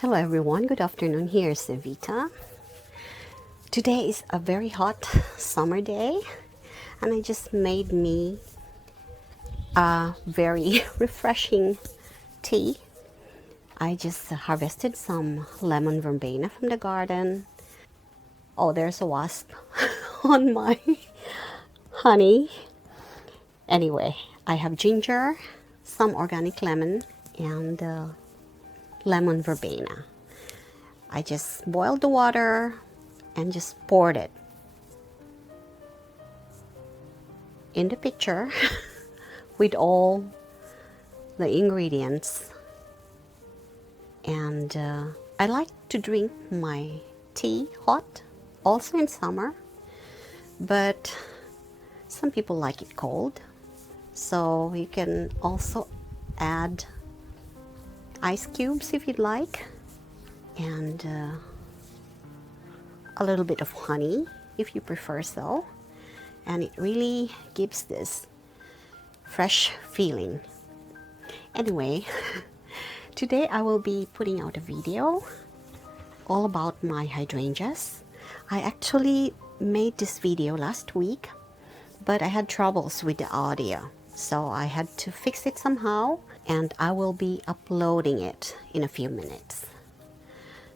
Hello everyone, good afternoon. Here's Evita. Today is a very hot summer day and I just made me a very refreshing tea. I just harvested some lemon verbena from the garden. Oh, there's a wasp on my honey. Anyway, I have ginger, some organic lemon, and lemon verbena. I just boiled the water and just poured it in the pitcher with all the ingredients. And I like to drink my tea hot, also in summer, but some people like it cold. So you can also add ice cubes if you'd like, and a little bit of honey if you prefer so. And it really gives this fresh feeling. Anyway, today I will be putting out a video all about my hydrangeas. I actually made this video last week, but I had troubles with the audio, so I had to fix it somehow, and I will be uploading it in a few minutes.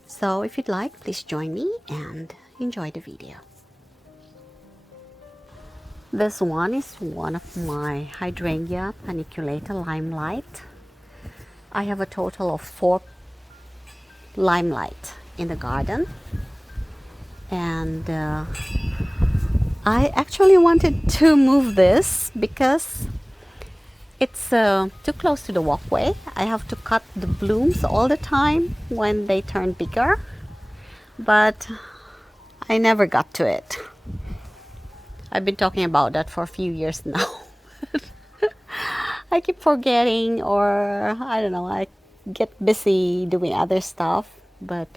So if you'd like, please join me and enjoy the video. This one is one of my hydrangea paniculata limelight. I have a total of 4 limelight in the garden, and I actually wanted to move this because it's too close to the walkway. I have to cut the blooms all the time when they turn bigger, but I never got to it. I've been talking about that for a few years now. I keep forgetting, or I don't know, I get busy doing other stuff, but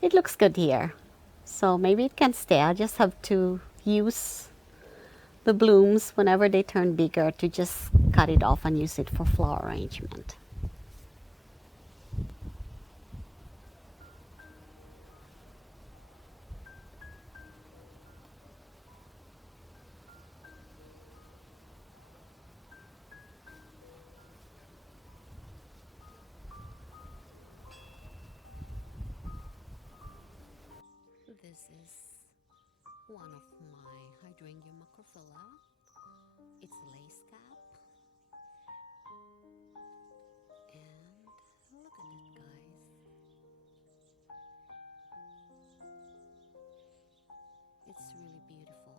it looks good here. So maybe it can stay. I just have to use the blooms whenever they turn bigger to just cut it off and use it for flower arrangement. This is one of my hydrangea macrophylla. It's lace cap, and look at it, guys. It's really beautiful.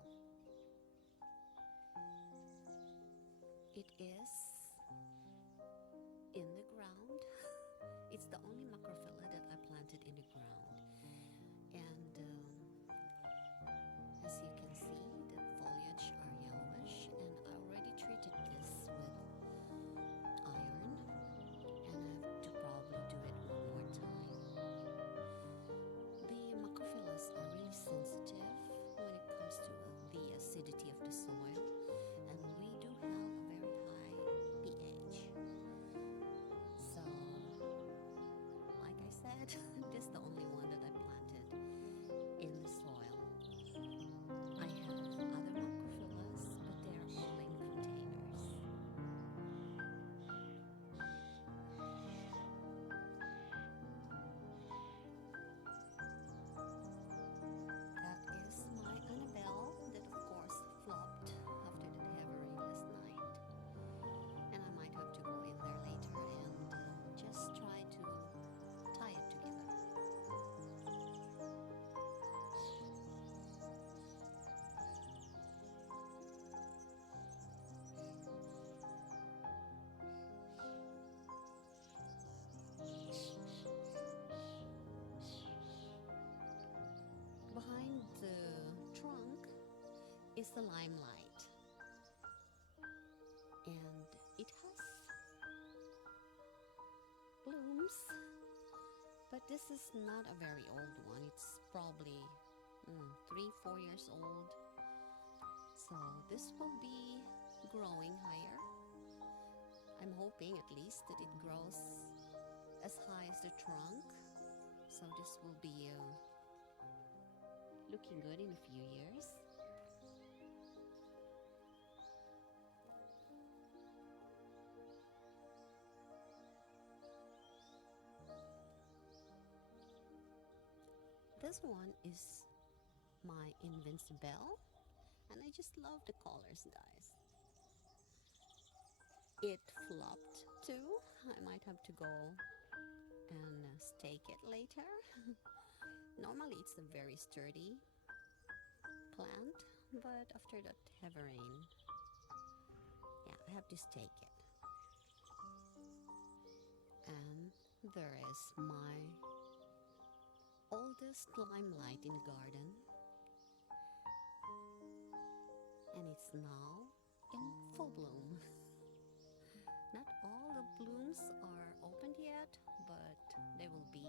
It is in the ground. It's the only macrophylla that I planted in the ground, and as you can see, the foliage are yellowish, and I already treated this with iron, and I have to probably do it one more time. The macrophyllas are really sensitive when it comes to the acidity of the soil, and we do have a very high pH. So, like I said, this is the only one that I planted in the soil. I have other macrophyllas, but they are all in containers. That is my Annabelle that of course flopped after that heavy rain last night. And I might have to go in there later and just try to tie it together. Behind the trunk is the limelight, and it has blooms, but this is not a very old one. It's probably 3-4 years old, so this will be growing higher. I'm hoping at least that it grows as high as the trunk. So this will be looking good in a few years. This one is my Invincible, and I just love the colors, guys. It flopped too. I might have to go and stake it later. Normally it's a very sturdy plant, but after that heavy rain, yeah, I have to stake it. And there is my oldest limelight in the garden, and it's now in full bloom. Not all the blooms are opened yet, but they will be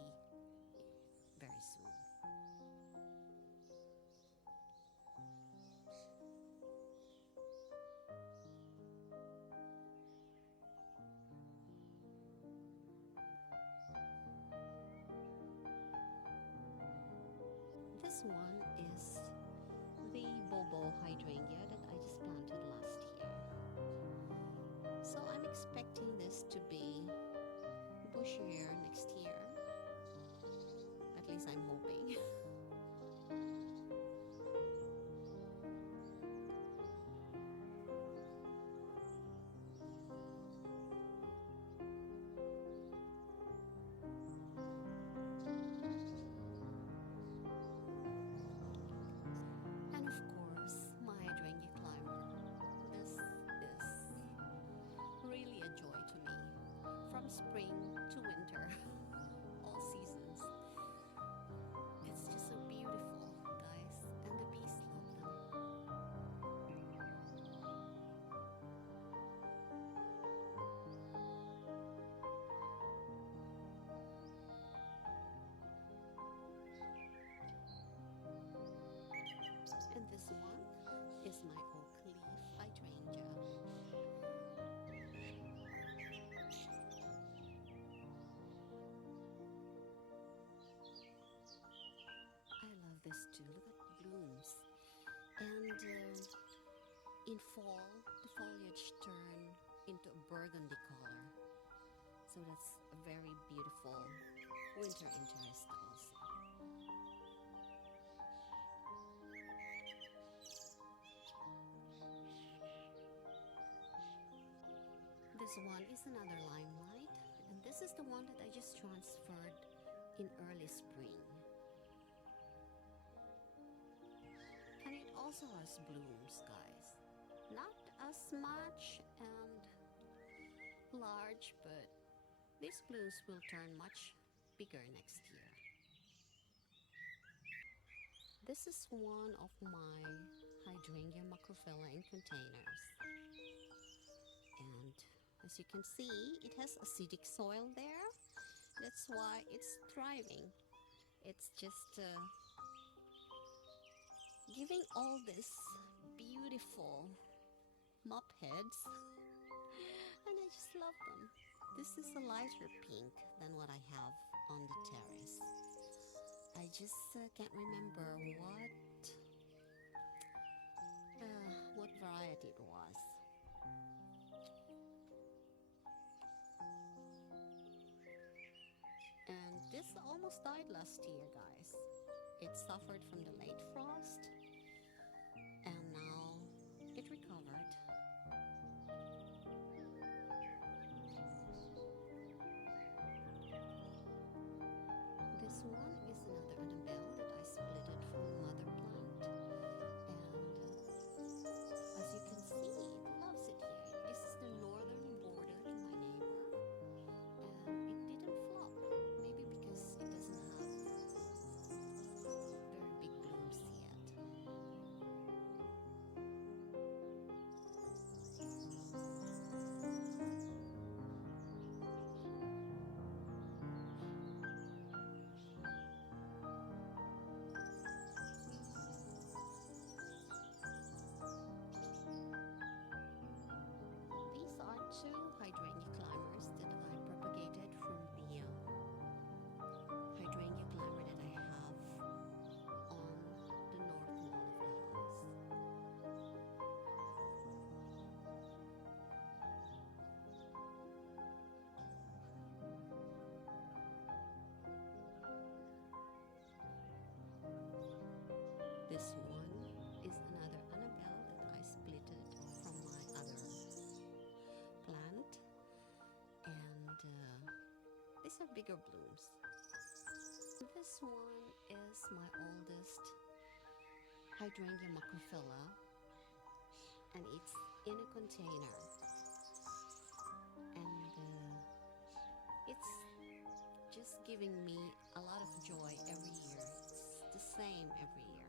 very soon. This one is the Bobo hydrangea that I just planted last year. So I'm expecting this to be bushier next year. At least I'm hoping. And of course, my hydrangea climber. This is really a joy to me. From spring to winter, all seasons. It's just so beautiful, guys, and the bees love them. And this one is my oak leaf hydrangea. I love this too. Look at the blooms. And in fall, the foliage turn into a burgundy color. So that's a very beautiful winter interest also. This one is another limelight, and this is the one that I just transferred in early spring. And it also has blooms, guys. Not as much and large, but these blooms will turn much bigger next year. This is one of my hydrangea macrophylla in containers. And as you can see, it has acidic soil there. That's why it's thriving. It's just giving all this beautiful mop heads, and I just love them. This is a lighter pink than what I have on the terrace. I just can't remember what variety it was. And this almost died last year, guys. It suffered from the late frost, and now it recovered. This one is another Annabelle that I splitted from a mother plant, and as you can see, it loves it here. This is the northern border to my neighbor, and it didn't flop. Maybe because it doesn't have very big blooms yet. bigger blooms. This one is my oldest Hydrangea macrophylla, and it's in a container, and it's just giving me a lot of joy every year. It's the same every year.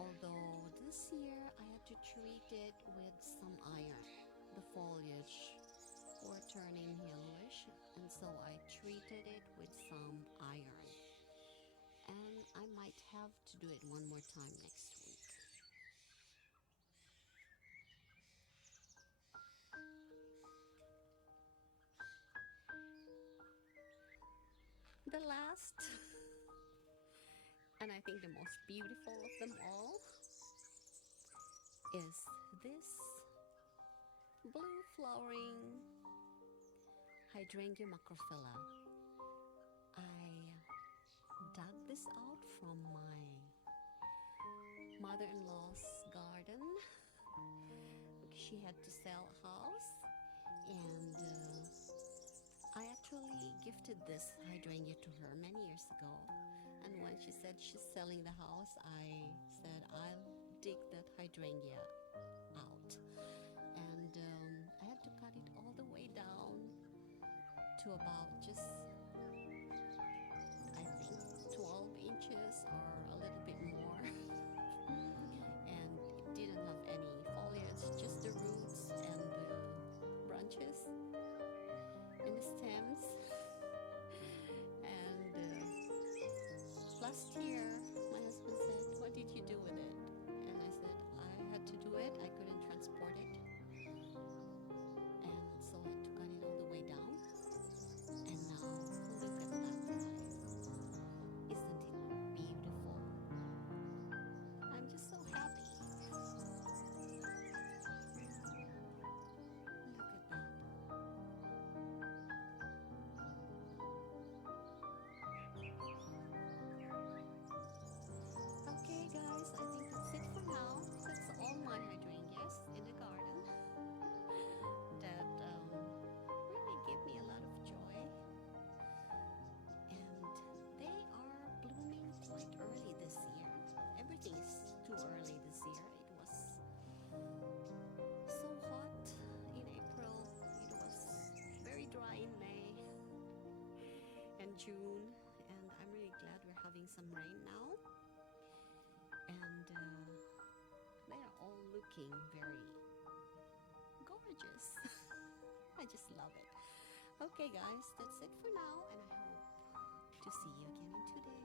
Although this year I had to treat it with some iron. The foliage were turning yellowish, and so I treated it with some iron. And I might have to do it one more time next week. The last, and I think the most beautiful of them all, is this blue flowering Hydrangea macrophylla. I dug this out from my mother-in-law's garden. She had to sell a house, and I actually gifted this hydrangea to her many years ago. And when she said she's selling the house, I said I'll dig that hydrangea out. And I had to cut it all the way down to about just, I think, 12 inches or a little bit more. And it didn't have any foliage, just the roots and the branches and the stems. And last year my husband said, "What did you do with it?" And I said, "I had to do it. I couldn't transport it, and so I had to cut it all the way down." And now look at that, guys. Isn't it beautiful? I'm just so happy. Look at that. Okay guys, I think that's it for now. That's all my hydrangeas in the garden that really give me a lot of joy. And they are blooming quite early this year. Everything is too early this year. It was so hot in April. It was very dry in May and June. And I'm really glad we're having some rain now. And they are all looking very gorgeous. I just love it. Okay guys, that's it for now, and I hope to see you again in 2 days.